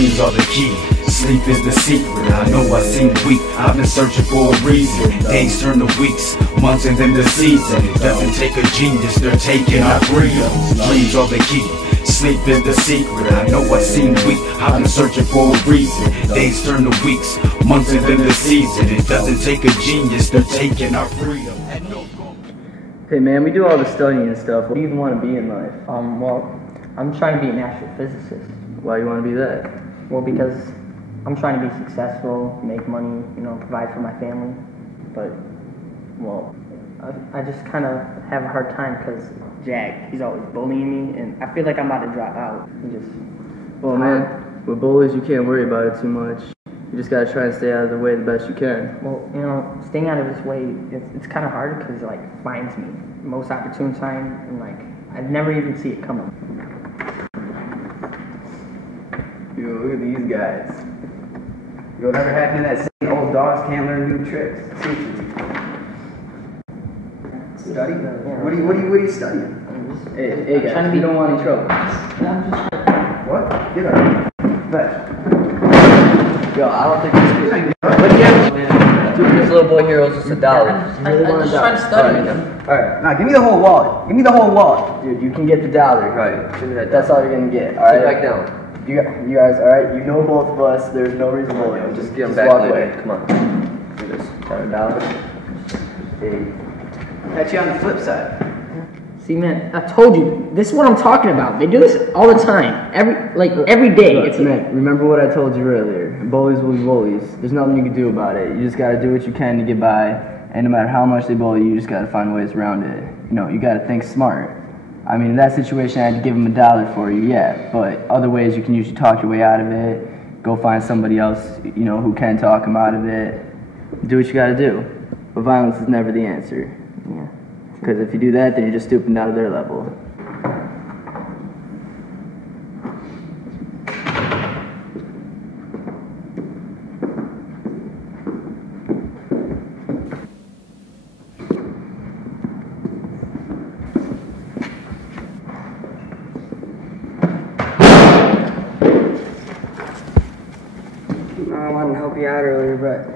Dreams are the key, sleep is the secret. I know I seem weak, I've been searching for a reason. Days turn to weeks, months and then the season. It doesn't take a genius, they're taking our freedom. Dreams are the key, sleep is the secret. I know I seem weak, I've been searching for a reason. Days turn to weeks, months and then the season. It doesn't take a genius, they're taking our freedom. Hey man, we do all the studying and stuff. What do you even want to be in life? Well, I'm trying to be an astrophysicist. Why you want to be that? Well, because I'm trying to be successful, make money, provide for my family. But, well, I just kind of have a hard time because Jack, he's always bullying me, and I feel like I'm about to drop out. Well, man, with bullies, you can't worry about it too much. You just gotta try and stay out of the way the best you can. Well, staying out of his way, it's kind of hard because it finds me most opportune time, and I'd never even see it coming. Yo, look at these guys. Yo, whatever happened to that saying, old dogs can't learn new tricks? Study? Yeah. What are you studying? Hey guys, you don't want any trouble. What? Get out. Bet. Yo, I don't think this is dude, this little boy here owes us $1. You really want $1? Trying to study. Alright, now give me the whole wallet. Give me the whole wallet. Dude, you can get the $1. Right, give me that. That's all you're gonna get, alright? Get back down. You guys, alright? You know both of us. There's no reason to bully. Just get him back walk later. away. Come on. Do this. $1. Hey. Catch you on the flip side. See, man, I told you, this is what I'm talking about. They do this all the time, every day. Look, man, remember what I told you earlier. Bullies will be bullies. There's nothing you can do about it. You just gotta do what you can to get by, and no matter how much they bully you, just gotta find ways around it. You gotta think smart. I mean, in that situation, I had to give them $1 for you, yeah, but other ways you can usually talk your way out of it. Go find somebody else, who can talk them out of it. Do what you gotta do. But violence is never the answer. Yeah. Because if you do that, then you're just stooping down to their level. I wanted to help you out earlier, but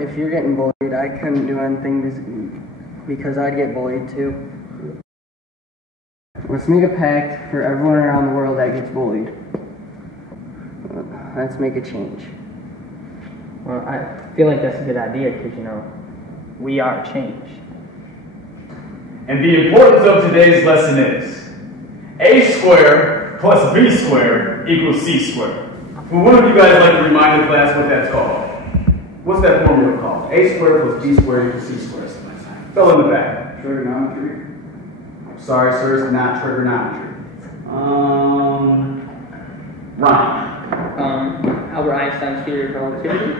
if you're getting bullied, I couldn't do anything because I'd get bullied too. Let's make a pact for everyone around the world that gets bullied. Let's make a change. Well, I feel like that's a good idea because, we are change. And the importance of today's lesson is a squared plus b squared equals c squared. Will one of you guys like to remind the class what that's called? What's that formula called? A squared plus b squared equals c squared. Fill in the back. Trigonometry. Sorry, sir, it's not trigonometry. Ryan. Albert Einstein's theory of relativity.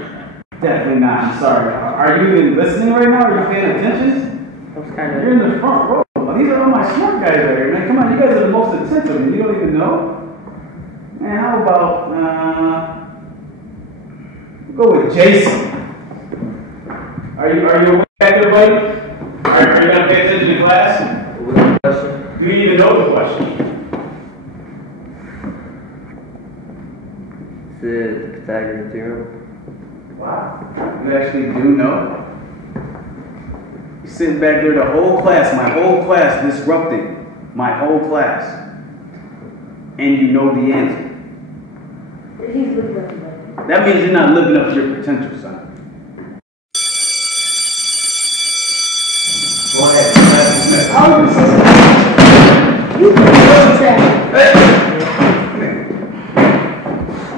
Definitely not. I'm sorry. Are you even listening right now? Are you paying attention? You're in the front row. These are all my smart guys right here, man. Come on, you guys are the most attentive, and you don't even know. Man, how about we'll go with Jason? Are you awake back there, buddy? Are you going to pay attention to class? Do you even know the question? It's the Pythagorean theorem. Wow. You actually do know? You're sitting back there the whole class, my whole class, disrupting my whole class. And you know the answer. That means you're not living up to your potential, son. Go ahead. I don't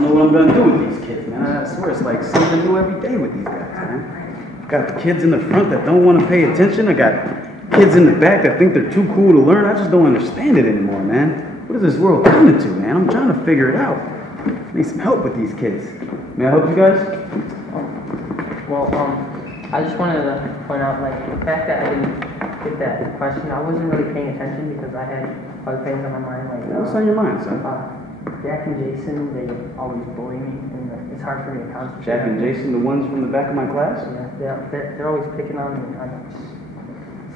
know what I'm going to do with these kids, man. I swear it's like something new every day with these guys, man. Got the kids in the front that don't want to pay attention. I got kids in the back that think they're too cool to learn. I just don't understand it anymore, man. What is this world coming to, man? I'm trying to figure it out. I need some help with these kids. May I help you guys? Well, I just wanted to point out, the fact that I didn't get that question, I wasn't really paying attention because I had other things on my mind. What's on your mind, son? Jack and Jason, they always bully me, and it's hard for me to concentrate. Jack and Jason, the ones from the back of my class? Yeah, they're always picking on me.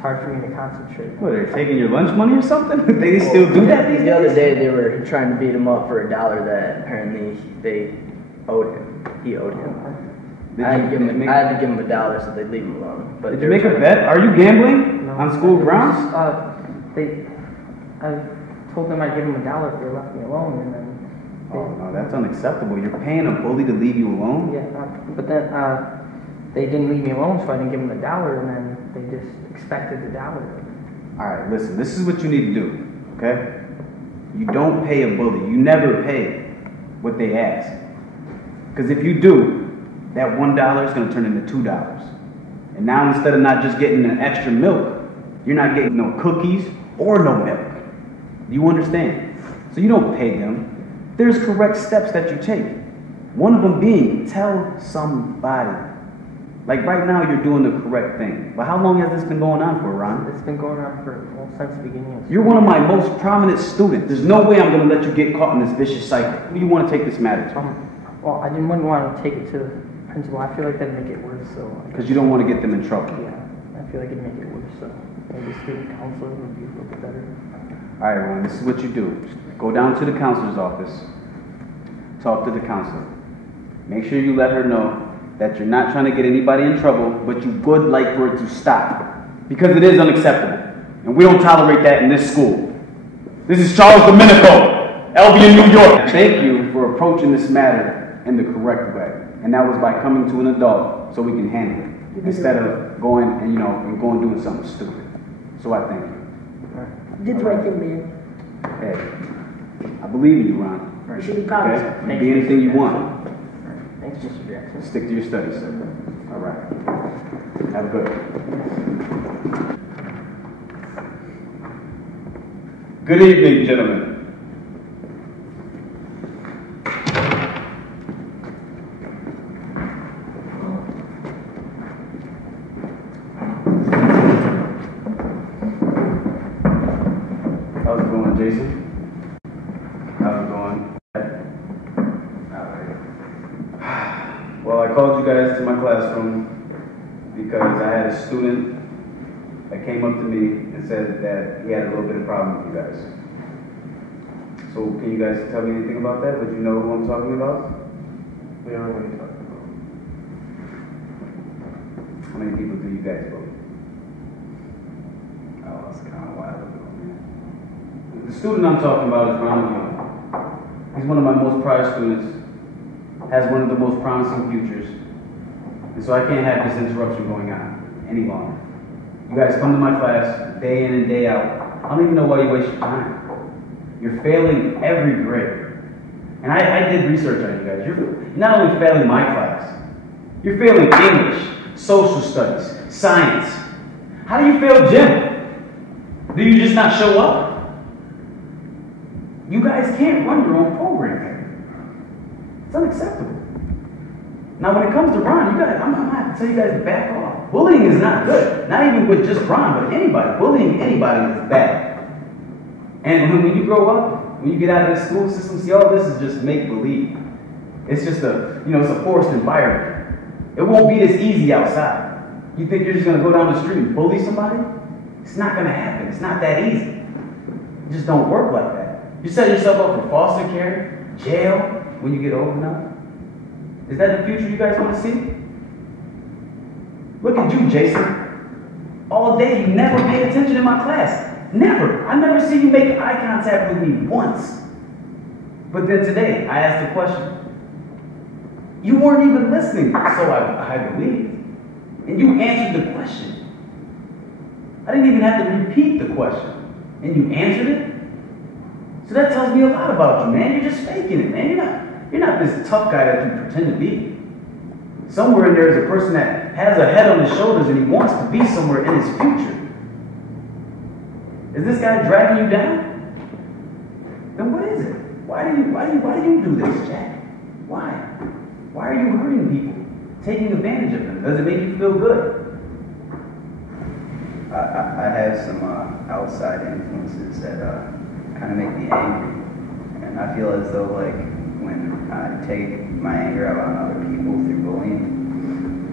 It's hard for me to concentrate. What, they're taking your lunch money or something? They still do that these The other days? day they were trying to beat him up for $1 that apparently they owed him. He owed him. I had to give him $1 so they'd leave him alone. But Did you make a bet? Are you gambling on school grounds? I told them I'd give them $1 if they left me alone, and then. Oh no, that's unacceptable. You're paying a bully to leave you alone? Yeah, but then they didn't leave me alone, so I didn't give them $1, and then they just expected $1. All right, listen. This is what you need to do. Okay? You don't pay a bully. You never pay what they ask. Because if you do, that $1 is going to turn into $2. And now instead of not just getting an extra milk, you're not getting no cookies or no milk. Do you understand? So you don't pay them. There's correct steps that you take. One of them being, tell somebody. Like right now, you're doing the correct thing. But how long has this been going on for, Ron? It's been going on since the beginning of school. You're one of my most prominent students. There's no way I'm going to let you get caught in this vicious cycle. Who do you want to take this matter to? Well, I didn't want to take it to the principal. I feel like that'd make it worse. So. Because you don't want to get them in trouble. Yeah, I feel like it'd make it worse. So maybe student counselor would be a little bit better. All right, Ron, this is what you do. Go down to the counselor's office. Talk to the counselor. Make sure you let her know that you're not trying to get anybody in trouble, but you would like for it to stop. Because it is unacceptable. And we don't tolerate that in this school. This is Charles Domenico, Albion, New York. Thank you for approaching this matter in the correct way. And that was by coming to an adult so we can handle it. Instead of going and doing something stupid. So I thank you. Did the right thing, man. Hey, I believe in you, Ron. You should be proud of yourself. Okay? Be anything you want. Thanks, Mr. Jackson. Stick to your studies, sir. All right. Have a good one. Good evening, gentlemen. How's it going, Jason? How's it going? Well, I called you guys to my classroom because I had a student that came up to me and said that he had a little bit of problem with you guys. So can you guys tell me anything about that? Would you know who I'm talking about? We don't know what you're talking about. How many people do you guys bully? Oh, it's kind of wild ago, man. The student I'm talking about is Ron Young. He's one of my most prized students. Has one of the most promising futures. And so I can't have this interruption going on any longer. You guys come to my class day in and day out. I don't even know why you waste your time. You're failing every grade. And I did research on you guys. You're not only failing my class, you're failing English, social studies, science. How do you fail gym? Do you just not show up? You guys can't run your own program here. It's unacceptable. Now, when it comes to Ron, I'm gonna have to tell you guys to back off. Bullying is not good. Not even with just Ron, but anybody. Bullying anybody is bad. And when you grow up, when you get out of the school system, see, all this is just make-believe. It's just it's a forced environment. It won't be this easy outside. You think you're just gonna go down the street and bully somebody? It's not gonna happen. It's not that easy. It just don't work like that. You set yourself up for foster care, jail, when you get old enough? Is that the future you guys want to see? Look at you, Jason. All day you never pay attention in my class. Never. I never see you make eye contact with me once. But then today, I asked a question. You weren't even listening, so I believe. And you answered the question. I didn't even have to repeat the question. And you answered it? So that tells me a lot about you, man. You're just faking it, man. You're not this tough guy that you pretend to be. Somewhere in there is a person that has a head on his shoulders and he wants to be somewhere in his future. Is this guy dragging you down? Then what is it? Why do you do this, Jack? Why? Why are you hurting people? Taking advantage of them? Does it make you feel good? I have some outside influences that kind of make me angry. And I feel as though, like, when I take my anger out on other people through bullying,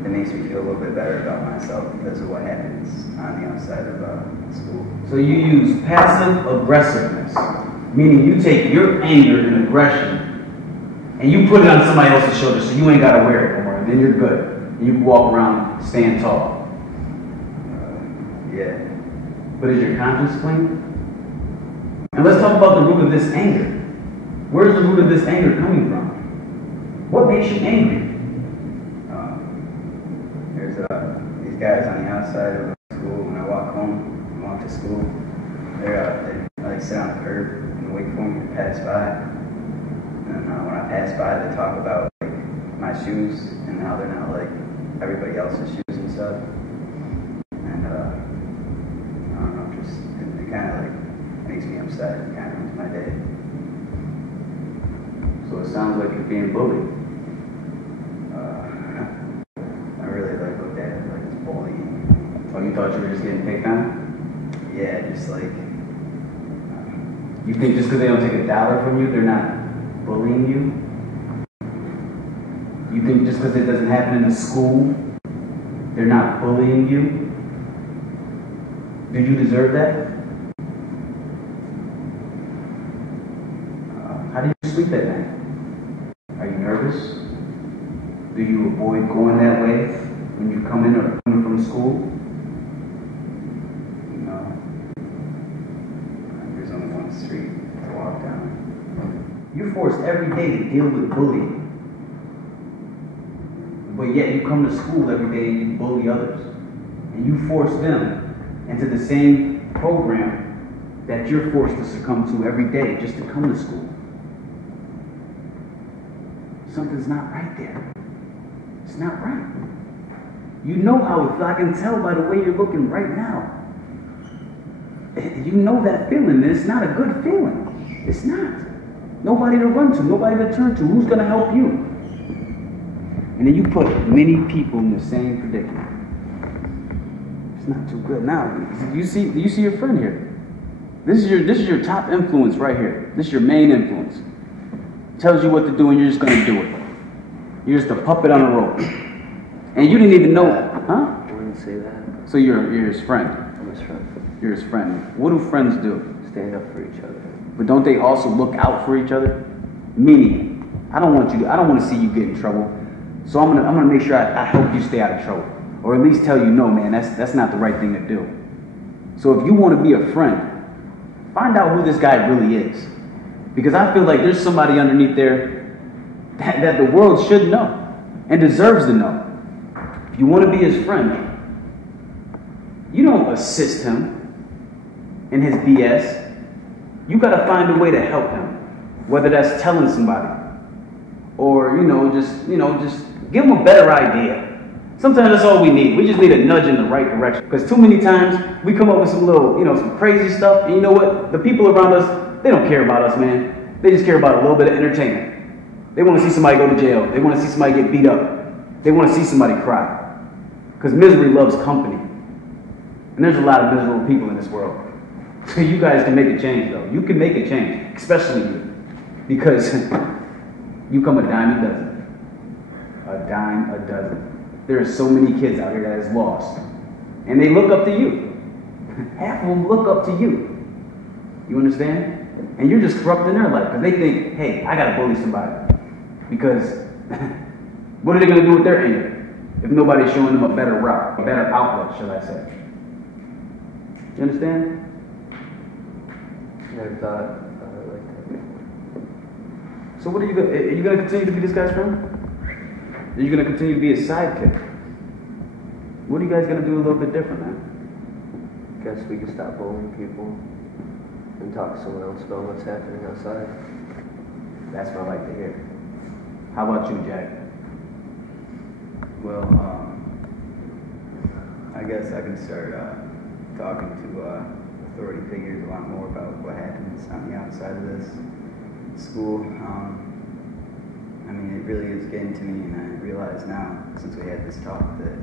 it makes me feel a little bit better about myself because of what happens on the outside of school. So you use passive aggressiveness, meaning you take your anger and aggression and you put it on somebody else's shoulder so you ain't got to wear it anymore. Then you're good. And you can walk around stand tall. Yeah. But is your conscience clean? And let's talk about the root of this anger. Where's the root of this anger coming from? What makes you angry? There's these guys on the outside of school. When I walk home, to school, they like sit on the curb and wait for me to pass by. And when I pass by, they talk about like my shoes and how they're not like everybody else's shoes and stuff. And I don't know, just it kind of like makes me upset. It kind of ruins my day. So it sounds like you're being bullied. I really like looked at it like it's bullying. Oh, you thought you were just getting picked on? Yeah, just like. You think just because they don't take $1 from you, they're not bullying you? You think just because it doesn't happen in the school, they're not bullying you? Do you deserve that? How do you sleep at night? Are you nervous? Do you avoid going that way when you come in or coming from school? No. There's only one street to walk down. You're forced every day to deal with bullying. But yet you come to school every day and you bully others. And you force them into the same program that you're forced to succumb to every day just to come to school. Something's not right there. It's not right. You know how it feels. I can tell by the way you're looking right now. You know that feeling. It's not a good feeling. It's not. Nobody to run to. Nobody to turn to. Who's going to help you? And then you put many people in the same predicament. It's not too good. Now, you see your friend here. This is your top influence right here. This is your main influence. Tells you what to do and you're just going to do it. You're just a puppet on a rope. And you didn't even know, huh? I wouldn't say that. So you're his friend. I'm his friend. You're his friend. What do friends do? Stand up for each other. But don't they also look out for each other? Meaning, I don't want to see you get in trouble. So I'm gonna make sure I help you stay out of trouble. Or at least tell you, no man, that's not the right thing to do. So if you want to be a friend, find out who this guy really is. Because I feel like there's somebody underneath there that the world should know and deserves to know. If you want to be his friend, you don't assist him in his BS. You got to find a way to help him, whether that's telling somebody or just give him a better idea. Sometimes that's all we need. We just need a nudge in the right direction. Because too many times we come up with some little, some crazy stuff, and you know what? The people around us, they don't care about us, man. They just care about a little bit of entertainment. They want to see somebody go to jail. They want to see somebody get beat up. They want to see somebody cry. Because misery loves company. And there's a lot of miserable people in this world. So you guys can make a change, though. You can make a change, especially you. Because you come a dime a dozen. A dime a dozen. There are so many kids out here that is lost. And they look up to you. Half of them look up to you. You understand? And you're just corrupting their life because they think, hey, I got to bully somebody. Because what are they going to do with their anger if nobody's showing them a better route, a better outlet, shall I say? You understand? Never thought like that. So what are you going to continue to be this guy's friend? Are you going to continue to be his sidekick? What are you guys going to do a little bit different, man? Guess we can stop bullying people and talk to someone else about what's happening outside. That's what I like to hear. How about you, Jack? Well, I guess I can start talking to authority figures a lot more about what happens on the outside of this school. I mean, it really is getting to me, and I realize now, since we had this talk, that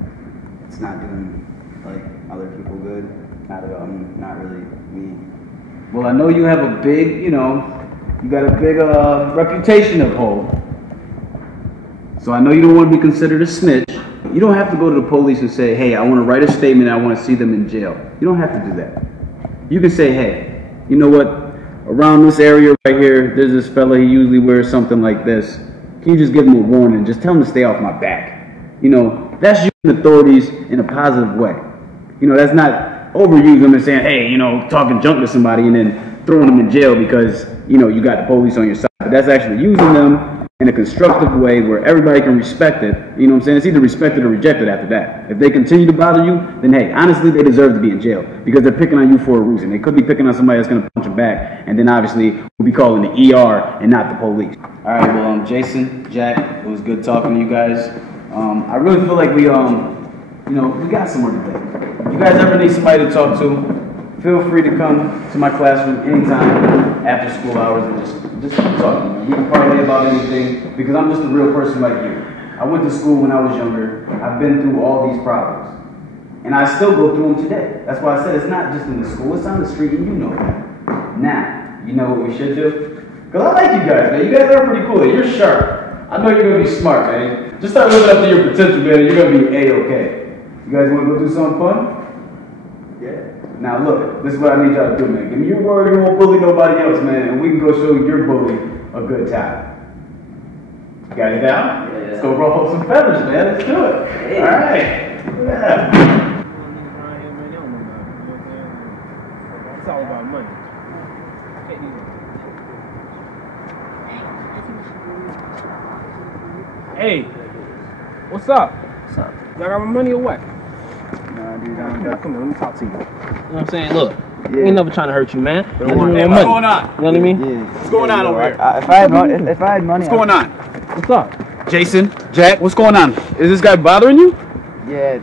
it's not doing like other people good. Not really me. Well, I know you have a big, you got a big reputation to hold. So I know you don't want to be considered a snitch. You don't have to go to the police and say, hey, I want to write a statement, I want to see them in jail. You don't have to do that. You can say, hey, you know what? Around this area right here, there's this fella, he usually wears something like this. Can you just give him a warning? Just tell him to stay off my back. You know, that's using authorities in a positive way. You know, that's not overusing them and saying, hey, you know, talking junk to somebody and then throwing them in jail because, you know, you got the police on your side. But that's actually using them in a constructive way where everybody can respect it. You know what I'm saying? It's either respected or rejected after that. If they continue to bother you, then hey, honestly, they deserve to be in jail because they're picking on you for a reason. They could be picking on somebody that's going to punch them back, and then obviously we'll be calling the ER and not the police. All right, well, Jason, Jack, it was good talking to you guys. I really feel like we got somewhere today. If you guys ever need somebody to talk to, feel free to come to my classroom anytime after school hours and just talk to me. We can parlay about anything because I'm just a real person like you. I went to school when I was younger. I've been through all these problems. And I still go through them today. That's why I said it's not just in the school, it's on the street, and you know that. Now, you know what we should do? Because I like you guys, man. You guys are pretty cool. You're sharp. I know you're going to be smart, man. Just start living up to your potential, man, and you're going to be A-okay. You guys want to go do something fun? Yeah. Now look, this is what I need y'all to do, man. Give me your word you won't bully nobody else, man, and we can go show your bully a good time. You guys down? Yeah. Let's go rough up some feathers, man. Let's do it. Hey. All right. Yeah. It's all about money. Hey, what's up? What's up? Y'all got my money or what? Nah, dude, Come on, let me talk to you. You know what I'm saying? Look, we ain't never trying to hurt you, man. Hey, what's going on? You know what I mean? Yeah. What's going on over here? If I had money, What's going on? What's up? Jason, Jack, what's going on? Is this guy bothering you? Yeah,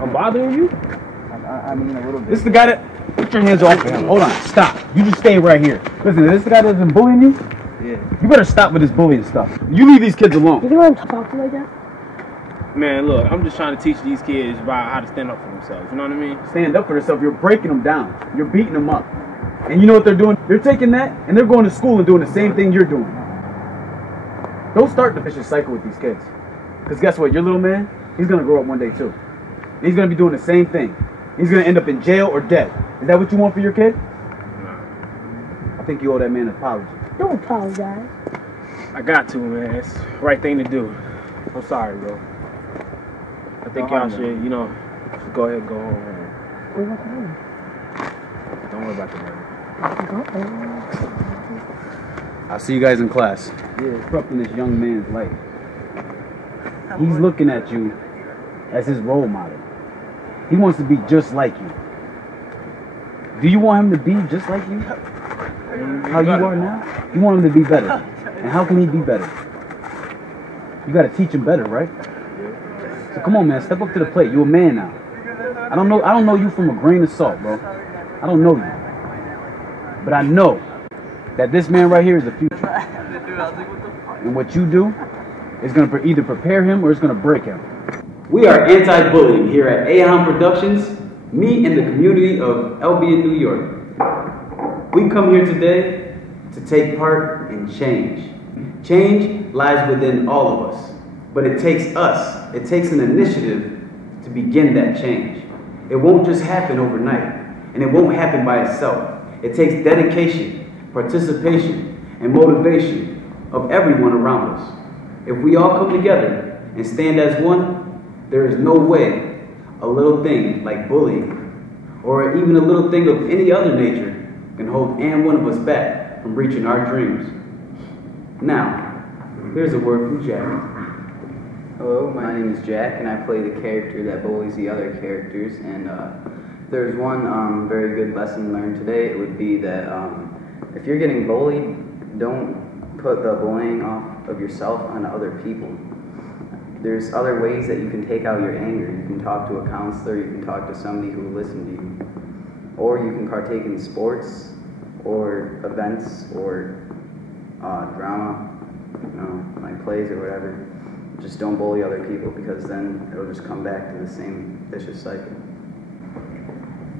I'm bothering you? I mean a little bit. This is the guy that... Put your hands off of him. Hold on, stop. You just stay right here. Listen, is this the guy that's been bullying you? Yeah. You better stop with this bullying stuff. You leave these kids alone. You can let him talk to you like that? Man, look, I'm just trying to teach these kids about how to stand up for themselves. You know what I mean? Stand up for yourself. You're breaking them down. You're beating them up. And you know what they're doing? They're taking that and they're going to school and doing the same thing you're doing. Don't start the vicious cycle with these kids. Because guess what? Your little man, he's going to grow up one day too. And he's going to be doing the same thing. He's going to end up in jail or dead. Is that what you want for your kid? I think you owe that man an apology. Don't apologize. I got to, man. It's the right thing to do. I'm sorry, bro. I think y'all should, you know, go ahead and go home, man. What about the money? Don't worry about the money. I'll see you guys in class. Yeah, disrupting this young man's life. He's looking at you as his role model. He wants to be just like you. Do you want him to be just like you? How you are now? You want him to be better. And how can he be better? You got to teach him better, right? So come on, man, step up to the plate. You're a man now. I don't know you from a grain of salt, bro. I don't know you. But I know that this man right here is the future. And what you do is going to either prepare him or it's going to break him. We are anti-bullying here at Ahom Productions, me and the community of Albany, New York. We come here today to take part in change. Change lies within all of us, but it takes us, it takes an initiative to begin that change. It won't just happen overnight, and it won't happen by itself. It takes dedication, participation, and motivation of everyone around us. If we all come together and stand as one, there is no way a little thing like bullying, or even a little thing of any other nature, can hold any one of us back from reaching our dreams. Now, here's a word from Jack. Hello, my name is Jack, and I play the character that bullies the other characters. And if there's one very good lesson learned today, it would be that if you're getting bullied, don't put the bullying off of yourself on other people. There's other ways that you can take out your anger. You can talk to a counselor, you can talk to somebody who will listen to you. Or you can partake in sports, or events, or drama, you know, like plays or whatever. Just don't bully other people, because then it'll just come back to the same vicious cycle.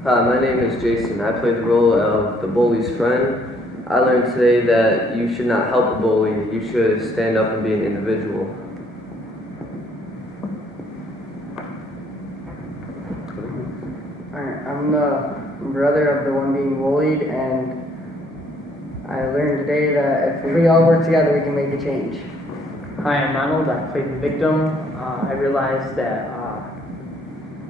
Hi, my name is Jason. I play the role of the bully's friend. I learned today that you should not help a bully. You should stand up and be an individual. I'm the brother of the one being bullied, and I learned today that if we all work together, we can make a change. Hi, I'm Ronald. I played the victim. I realized that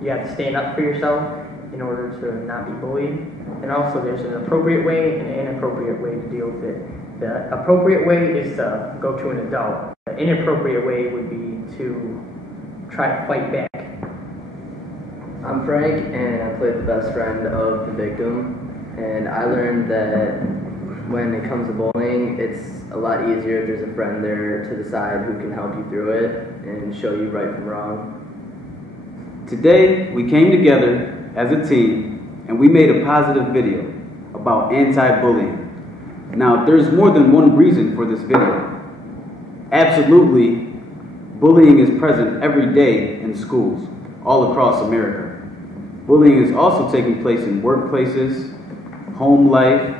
you have to stand up for yourself in order to not be bullied. And also there's an appropriate way and an inappropriate way to deal with it. The appropriate way is to go to an adult. The inappropriate way would be to try to fight back. I'm Frank, and I played the best friend of the victim, and I learned that when it comes to bullying, it's a lot easier if there's a friend there to the side who can help you through it and show you right from wrong. Today, we came together as a team and we made a positive video about anti-bullying. Now, there's more than one reason for this video. Absolutely, bullying is present every day in schools all across America. Bullying is also taking place in workplaces, home life,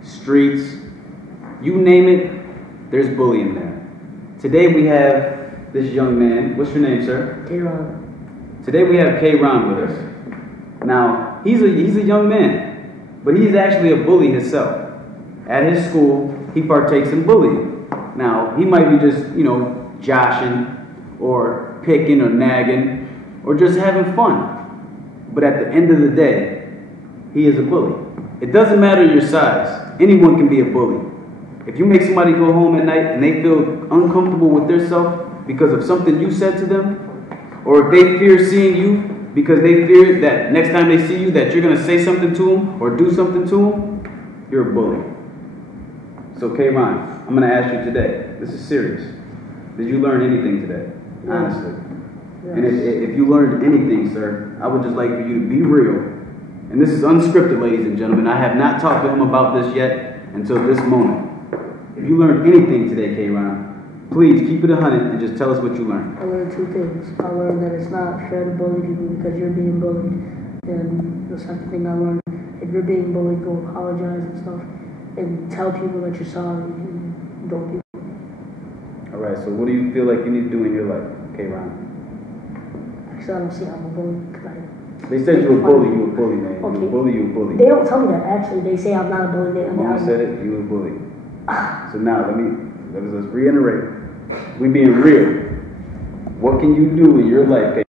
streets, you name it, there's bullying there. Today we have this young man. What's your name, sir? K-Ron. Today we have K-Ron with us. Now, he's a young man, but he's actually a bully himself. At his school, he partakes in bullying. Now, he might be just, joshing or picking or nagging or just having fun. But at the end of the day, he is a bully. It doesn't matter your size. Anyone can be a bully. If you make somebody go home at night and they feel uncomfortable with themselves because of something you said to them, or if they fear seeing you because they fear that next time they see you that you're going to say something to them or do something to them, you're a bully. So K-Ron, I'm going to ask you today, this is serious. Did you learn anything today? Yes. Honestly. Yes. And if you learned anything, sir, I would just like for you to be real. And this is unscripted, ladies and gentlemen. I have not talked to him about this yet until this moment. If you learned anything today, K-Ron, please keep it 100 and just tell us what you learned. I learned two things. I learned that it's not fair to bully people because you're being bullied. And the second thing I learned, if you're being bullied, go apologize and stuff. And tell people that you're sorry and don't be. All right, so what do you feel like you need to do in your life, K-Ron? Actually, I don't see I'm a bully. They said you were a bully, man. Okay. You a bully. They don't tell me that, actually. They say I'm not a bully. Mama said it, you were a bully. So now, let's reiterate. We being real. What can you do in your life,